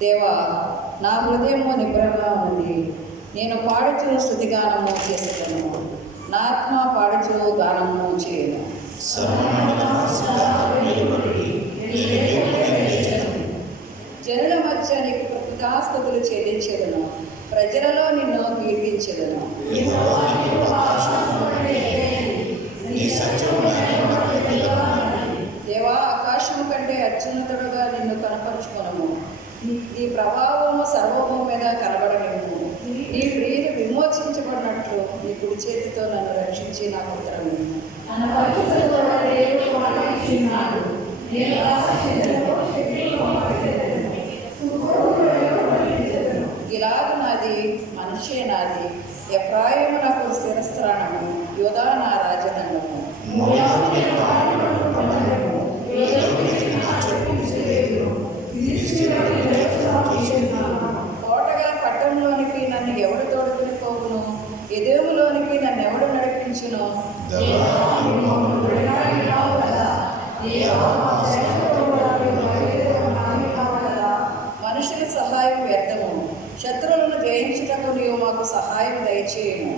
దేవా, నా హృదయము నిబ్రంగా ఉన్నది. నేను పాడుచు స్తుతిగానము చేసేదను, నా ఆత్మ పాడుచు గానము చేయను. జనుల మధ్య నీకు కృతజ్ఞతాస్తుతులు చెల్లించెదను, ప్రజలలో నిన్ను కీర్తించెదను. దేవా, ఆకాశము కంటే అత్యున్నతుడుగా నిన్ను కనపరుచుకొనము. నీ ప్రభావము సర్వము మీద కనబడనివ్వము. నీ ప్రియులు విమోచించబడినట్లు నీ కుడి చేతితో నన్ను రక్షించి నాకు ఉత్తరము. గిలాదు నాది, మనషే నాది, ఎఫ్రాయిము నాకు స్థిరస్థానము, యూదా నా రాజదండము. కోటగల పట్టణంలోనికి నన్ను ఎవడు తోడుకుని పోవును? ఎదేములోనికి నన్ను ఎవడు నడిపించును? మనుషుల సహాయం వ్యర్థము, శత్రువులను జయించుటకు నీవు మాకు సహాయం దయచేయము.